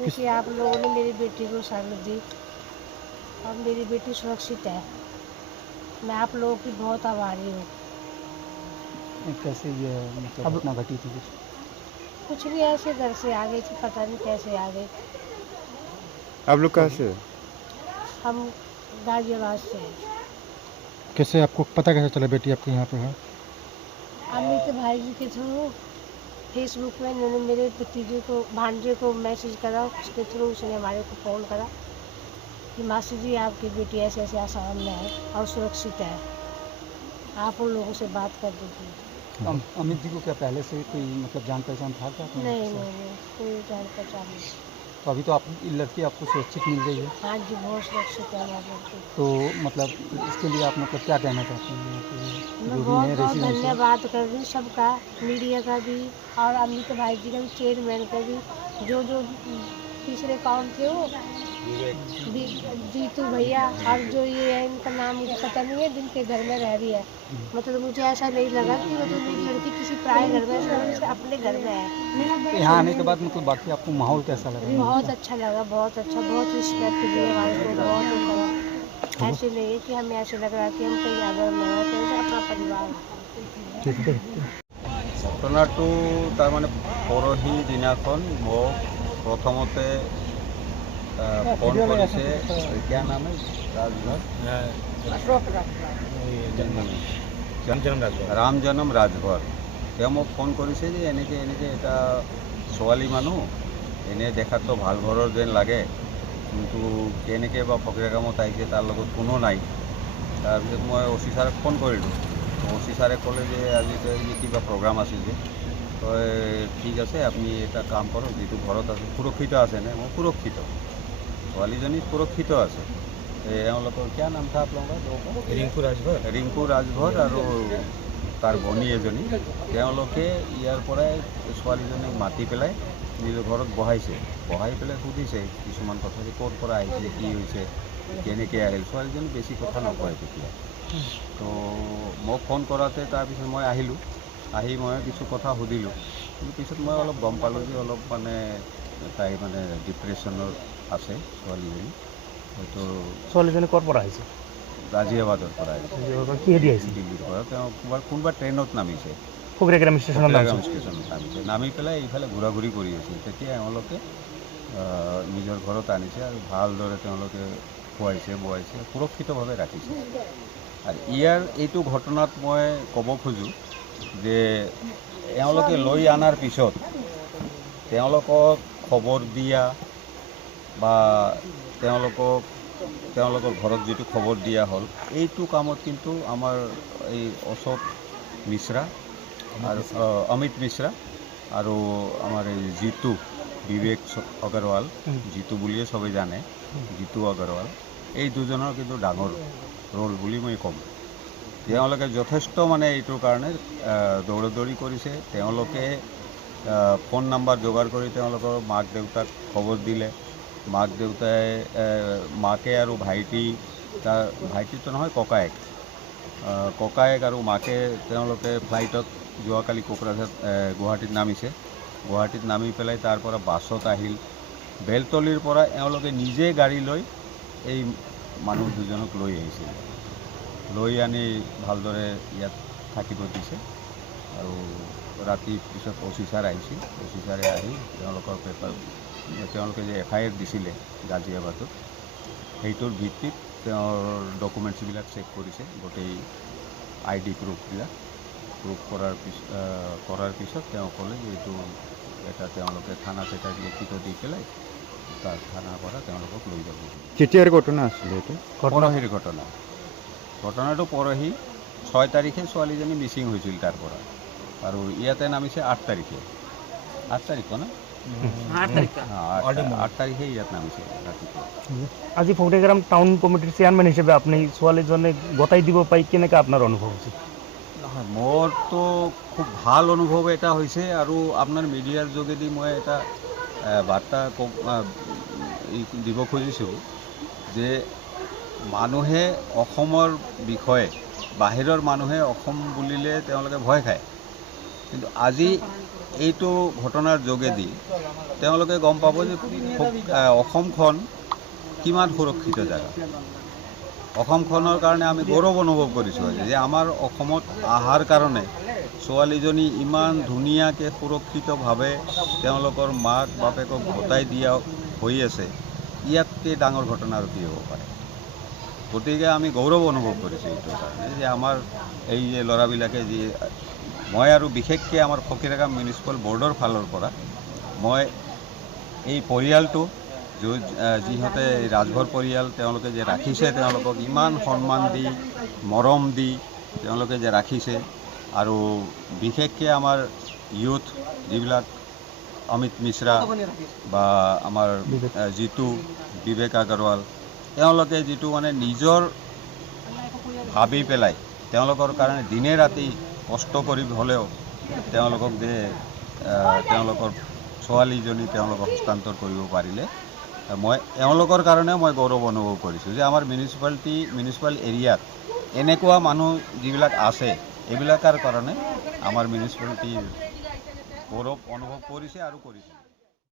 देखिए, आप लोगों ने मेरी बेटी को शरण दी और मेरी बेटी सुरक्षित है। मैं आप लोगों की बहुत आभारी हूँ। कैसे ये मतलब घटना घटी थी? कुछ भी ऐसे घर से आ गई थी, पता नहीं कैसे आ गई। आप लोग कहाँ से? हम गाजियाबाद से हैं। कैसे आपको पता कैसे चला बेटी आपके यहाँ पे है? अमित भाई जी के थ्रू फेसबुक में इन्होंने मेरे भतीजे को, भांजे को मैसेज करा, उसके थ्रू उसने हमारे को फ़ोन करा कि मासी जी आपकी बेटी ऐसे ऐसे आसाम में है और सुरक्षित है, आप उन लोगों से बात कर दीजिए। अमित जी को क्या पहले से कोई मतलब जान पहचान था क्या? नहीं, कोई जान पहचान नहीं। तो अभी तो आप लड़की आपको सुरक्षित मिल गई है। हाँ जी, बहुत सुरक्षित है हमारी लड़की। तो मतलब इसके लिए आप मतलब क्या कहना चाहते हैं मैं जो भी बहुत है बहुत रेसिडेंशियल? धन्यवाद कर रही हूँ सबका, मीडिया का भी और अमित भाई जी का भी, चेयरमैन का भी, जो तीसरे कौन थे वो जीतू भैया, और जो ये है इनका नाम मुझे पता नहीं है, जिनके घर में रह रही है। मतलब मुझे ऐसा नहीं लगा कि मतलब मेरी लड़की किसी पराए घर में, ऐसा लगा जैसे अपने घर में है। यहाँ आने के बाद मतलब बाकी आपको माहौल कैसा लगा? बहुत अच्छा लगा, बहुत अच्छा, बहुत रिस्पेक्ट दी हमारे को, बहुत अच्छा। ऐसे नहीं है कि हमें ऐसे लग रहा है कि हम कहीं अगर में हो, तो अपना परिवार है। ঘটনাটো তাৰমানে পৰহি দিনাখন মোক প্ৰথমতে ফোন কৰিছে, क्या नाम है ৰামজনম ৰাজভৰ। তেওঁ মোক ফোন কৰিছে যে এনেকৈ এনেকৈ এটা ছোৱালী মানুহ, এনেই দেখাততো ভাল ঘৰৰ যেন লাগে, কিন্তু কেনেকৈ বা ফকীৰা কামত আহিছে তাৰ লগত কোনো নাই। তাৰপিছত মই অ' ছাৰক ফোন কৰিলোঁ। অ' ছাৰে ক'লে যে আজি কিবা প্ৰগ্ৰাম আছিল যে, তই ঠিক আছে আপুনি এটা কাম কৰক, যিটো ঘৰত আছে সুৰক্ষিত আছেনে? মই সুৰক্ষিত, ছোৱালীজনী সুৰক্ষিত আছে। এওঁলোকৰ কিয় নাম থা আপোনালোকৰ? ৰিংকু ৰাজভৰ আৰু তাৰ ভনী এজনী, তেওঁলোকে ইয়াৰ পৰাই ছোৱালীজনীক মাতি পেলাই নিজৰ ঘৰত বহাই পেলাই সুধিছে কিছুমান কথা, যে ক'ৰ পৰা আহিছে, কি হৈছে, কেনেকৈ আহিল। ছোৱালীজনী বেছি কথা নকয় তেতিয়া। তো মোক ফোন কৰাতে তাৰপিছত মই আহিলোঁ, আহি মই কিছু কথা সুধিলোঁ, কিন্তু পিছত মই অলপ গম পালোঁ যে অলপ মানে তাই মানে ডিপ্ৰেশ্যনৰ আছে ছোৱালীজনী। হয়তো ছোৱালীজনী ক'ৰ পৰা আহিছে? গাজিয়াবাদৰ পৰা আহিছে, কিহেদি আহিছে? দিল্লীৰ পৰা। তেওঁ কোনোবা ট্ৰেইনত নামিছে, ফকীৰাগ্ৰাম ষ্টেচনত ফকীৰাগ্ৰাম ষ্টেচনত নামিছে, নামি পেলাই এইফালে ঘূৰা ঘূৰি কৰি আছিল। তেতিয়া এওঁলোকে নিজৰ ঘৰত আনিছে আৰু ভালদৰে তেওঁলোকে খুৱাইছে বোৱাইছে, সুৰক্ষিতভাৱে ৰাখিছে। আৰু ইয়াৰ এইটো ঘটনাত মই ক'ব খোজোঁ যে এওঁলোকে লৈ অনাৰ পিছত তেওঁলোকক খবৰ দিয়া বা তেওঁলোকৰ ঘৰত যিটো খবৰ দিয়া হ'ল, এইটো কামত কিন্তু আমাৰ এই অশোক মিশ্ৰা আৰু অমিত মিশ্ৰা আৰু আমাৰ এই জিতু বিবেক আগৰৱাল, জিতু বুলিয়ে চবেই জানে, জিতু আগৰৱাল, এই দুজনৰ কিন্তু ডাঙৰ ৰোল বুলি মই ক'ম। তেওঁলোকে যথেষ্ট মানে এইটোৰ কাৰণে দৌৰি কৰিছে। তেওঁলোকে ফোন নাম্বাৰ যোগাৰ কৰি তেওঁলোকৰ মাক দেউতাক খবৰ দিলে। মাক দেউতাই মাকে আৰু ভাইটি, তাৰ ভাইটিটো নহয় ককায়েক আৰু মাকে তেওঁলোকে ফ্লাইটত যোৱাকালি গুৱাহাটীত নামিছে। গুৱাহাটীত নামি পেলাই তাৰ পৰা বাছত আহিল। বেলতলিৰ পৰা এওঁলোকে নিজে গাড়ী লৈ এই মানুহ দুজনক লৈ আহিছিল, লৈ আনি ভালদৰে ইয়াত থাকিব দিছে। আৰু ৰাতি পিছত অ' ছাৰ আহিছিল, অ' ছাৰে আহি তেওঁলোকৰ তেওঁলোকে যে FIR দিছিলে গাজিয়াবাদত, সেইটোৰ ভিত্তিত তেওঁৰ ডকুমেণ্টছবিলাক চেক কৰিছে, গোটেই ID প্ৰুফবিলাক প্ৰুফ কৰাৰ পিছত তেওঁ ক'লে যে এইটো এটা তেওঁলোকে থানাত এটা লিখিত দি পেলাই তাৰ থানাৰ পৰা তেওঁলোকক লৈ যাব। কেতিয়াৰ ঘটনা আছিলে এইটো? পৰহিৰ ঘটনা। ঘটনাটো পৰহি 6 তাৰিখে ছোৱালীজনী মিচিং হৈছিল তাৰ পৰা, আৰু ইয়াতে নামিছে 8 তাৰিখে। 8 তাৰিখ না? 8 তাৰিখে ইয়াত নামিছে ৰাতিপুৱা। আজি ফকীৰাগ্ৰাম টাউন কমিটিৰ চেয়াৰমেন হিচাপে আপুনি ছোৱালীজনীক গতাই দিব পাই কেনেকৈ আপোনাৰ অনুভৱ হৈছে? নহয়, মোৰতো খুব ভাল অনুভৱ এটা হৈছে, আৰু আপোনাৰ মিডিয়াৰ যোগেদি মই এটা বাৰ্তা দিব খুজিছোঁ যে মানুহে অসমৰ বিষয়ে বাহিৰৰ মানুহে অসম বুলিলে তেওঁলোকে ভয় খায়, কিন্তু আজি এইটো ঘটনাৰ যোগেদি তেওঁলোকে গম পাব যে অসমখন কিমান সুৰক্ষিত জেগা। অসমখনৰ কাৰণে আমি গৌৰৱ অনুভৱ কৰিছোঁ আজি যে আমাৰ অসমত অহাৰ কাৰণে ছোৱালীজনী ইমান ধুনীয়াকৈ সুৰক্ষিতভাৱে তেওঁলোকৰ মাক বাপেকক গতাই দিয়া হৈ আছে, ইয়াতকৈ ডাঙৰ ঘটনা আৰু কি হ'ব পাৰে। গতিকে আমি গৌৰৱ অনুভৱ কৰিছোঁ এইটোৰ কাৰণে যে আমাৰ এই যে ল'ৰাবিলাকে যি মই আৰু বিশেষকৈ আমাৰ ফকীৰাগাম মিউনিচিপেল বৰ্ডৰ ফালৰ পৰা মই এই পৰিয়ালটো যিহঁতে ৰাজভৰ পৰিয়াল তেওঁলোকে যে ৰাখিছে, তেওঁলোকক ইমান সন্মান দি মৰম দি তেওঁলোকে যে ৰাখিছে, আৰু বিশেষকৈ আমাৰ ইউথ যিবিলাক অমিত মিশ্ৰা বা আমাৰ জিতু বিবেক আগৰৱাল, তেওঁলোকে যিটো মানে নিজৰ ভাবি পেলাই তেওঁলোকৰ কাৰণে দিনে ৰাতি কষ্ট কৰি হ'লেও তেওঁলোকক যে তেওঁলোকৰ ছোৱালীজনী তেওঁলোকক হস্তান্তৰ কৰিব পাৰিলে, মই এওঁলোকৰ কাৰণে মই গৌৰৱ অনুভৱ কৰিছোঁ যে আমাৰ মিউনিচিপাল এৰিয়াত এনেকুৱা মানুহ যিবিলাক আছে, এইবিলাকৰ কাৰণে আমাৰ মিউনিচিপালিটি গৌৰৱ অনুভৱ কৰিছে আৰু কৰিছে।